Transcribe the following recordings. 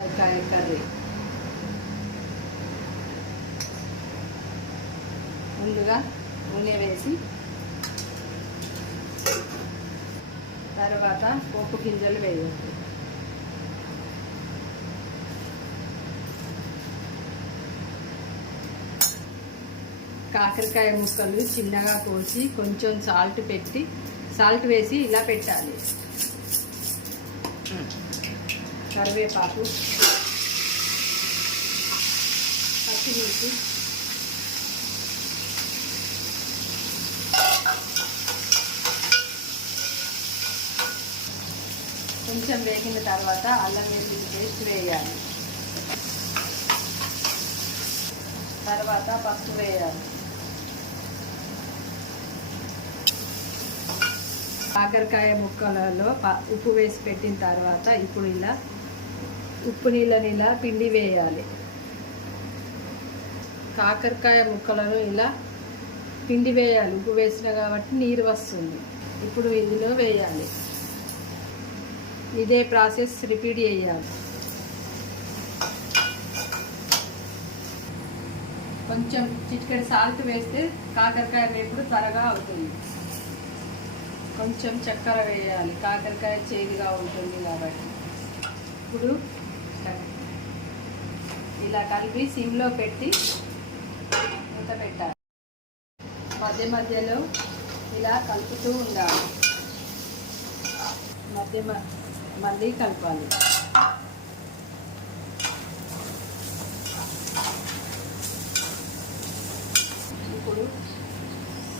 కాకరకాయ కర్రీ. ముందుగా నూనె వేసి తర్వాత పోపు గింజలు వేయాలి. కాకరకాయ ముక్కలు చిన్నగా కోసి కొంచెం సాల్ట్ వేసి ఇలా పెట్టాలి. కరివేపాకు, పచ్చిమిర్చి, కొంచెం వేగిన తర్వాత అల్లం వెల్లుల్లి పేస్ట్ వేయాలి. తర్వాత పసుపు వేయాలి. కాకరకాయ ముక్కలలో ఉప్పు వేసి పెట్టిన తర్వాత ఇప్పుడు ఇలా ఉప్పు నీళ్ళని ఇలా పిండి వేయాలి. కాకరకాయ ముక్కలను ఇలా పిండి వేయాలి. ఉప్పు వేసిన కాబట్టి నీరు వస్తుంది. ఇప్పుడు ఇందులో వేయాలి. ఇదే ప్రాసెస్ రిపీట్ చేయాలి. కొంచెం చిటికెడు సాల్ట్ వేస్తే కాకరకాయ వేపుడు త్వరగా అవుతుంది. కొంచెం చక్కెర వేయాలి, కాకరకాయ చేదుగా ఉంటుంది కాబట్టి. ఇప్పుడు ఇలా కలిపి సిమ్లో పెట్టి మూత పెట్టాలి. మధ్య మధ్యలో ఇలా కలుపుతూ ఉండాలి. మళ్ళీ కలపాలి. ఇప్పుడు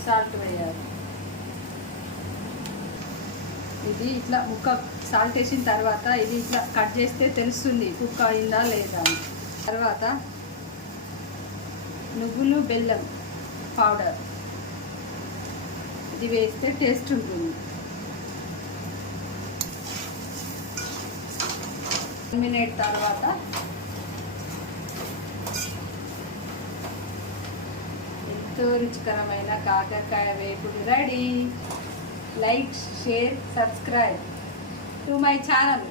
సాల్ట్ వేయాలి. ఇది ఇట్లా ముక్క సాల్ట్ వేసిన తర్వాత ఇది ఇట్లా కట్ చేస్తే తెలుస్తుంది కుక్ అయిందా లేదా అని. తర్వాత నువ్వులు బెల్లం పౌడర్ ఇది వేస్తే టేస్ట్ ఉంటుంది. 1 మినిట్ తర్వాత ఎంతో రుచికరమైన కాకరకాయ వేపుడు ready. Like, share, subscribe to my channel.